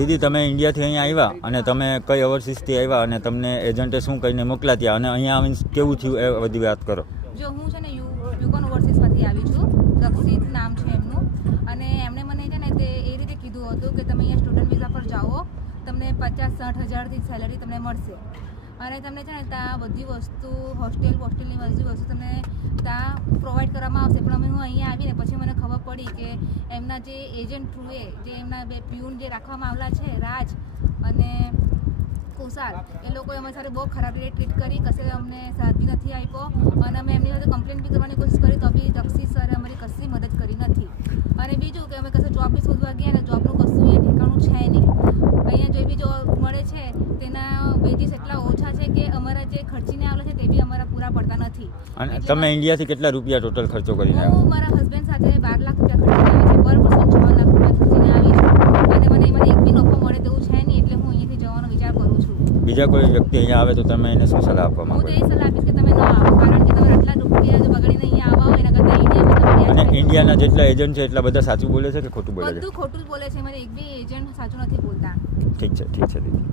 દીદી તમે ઇન્ડિયાથી અહીંયા આવ્યા અને તમે કઈ ઓવરસીઝથી આવ્યા અને તમને એજન્ટે શું કહીને મોકલા ત્યાં અને અહીંયા મીન્સ કેવું થયું એ બધી વાત કરો. જો હું છે ને યુકોન ઓવરસીઝમાંથી આવી છું, દક્ષિત નામ છે એમનું, અને એમણે મને છે ને તે એ રીતે કીધું હતું કે તમે અહીંયા સ્ટુડન્ટ વિઝા પર જાઓ, તમને 50-60 હજારથી સેલરી તમને મળશે અને તમને છે ને ત્યાં બધી વસ્તુ હોસ્ટેલની બધી વસ્તુ તમને ત્યાં પ્રોવાઈડ કરવામાં આવશે. પણ અમે હું અહીંયા આવીને પછી મને ખબર પડી કે એમના જે એજન્ટ થ્રુએ જે એમના બે પ્યુન જે રાખવામાં આવેલા છે, રાજ અને કુશાલ, એ લોકોએ અમારી સાથે બહુ ખરાબ રીતે ટ્રીટ કરી, કશે અમને સાથ બી નથી આપ્યો અને અમે એમની સાથે કમ્પ્લેન બી કરવાની કોશિશ કરી તો બી દક્ષિત સરે અમારી કશી મદદ કરી નથી. અને બીજું કે અમે કશે જોબ બી શોધવા ગયા ને જોબનું કશું અહીંયા ઠેકાણું છે નહીં. અહીંયા જે બી જોબ મળે છે તેના વેજીસ એટલા ઓછા છે કે અમારા જે ખર્ચીને આવેલા છે તે બી અમારા પૂરા પડતા નથી. અને તમે ઇન્ડિયાથી કેટલા રૂપિયા ટોટલ ખર્ચો કરીને આવ્યા? હું મારા હસબન્ડ સાથે 12 લાખ રૂપિયા ખર્ચીને આવી છે, પર પર્સન 6 લાખ રૂપિયા ખર્ચીને આવી છું અને મને એમાં એક બી નફો મળે તેવું છે નહીં, એટલે હું અહીંયાથી જવાનો વિચાર કરું છું. બીજા કોઈ વ્યક્તિ અહીંયા આવે તો તમે એને શું સલાહ આપવા હું માંગો તો એ સલાહ આપીશ કે તમે ન આવો, કારણ કે તમે આટલા રૂપિયા જો બગડીને અહીંયા આવા હોય એના કરતાં ઇન્ડિયામાં અને ઇન્ડિયાના જેટલા એજન્ટ છે એટલા બધા સાચું બોલે છે કે ખોટું બોલે છે? બધું ખોટું જ બોલે છે, મને એક બી એજન્ટ સાચું નથી બોલતા. ઠીક છે દીદી.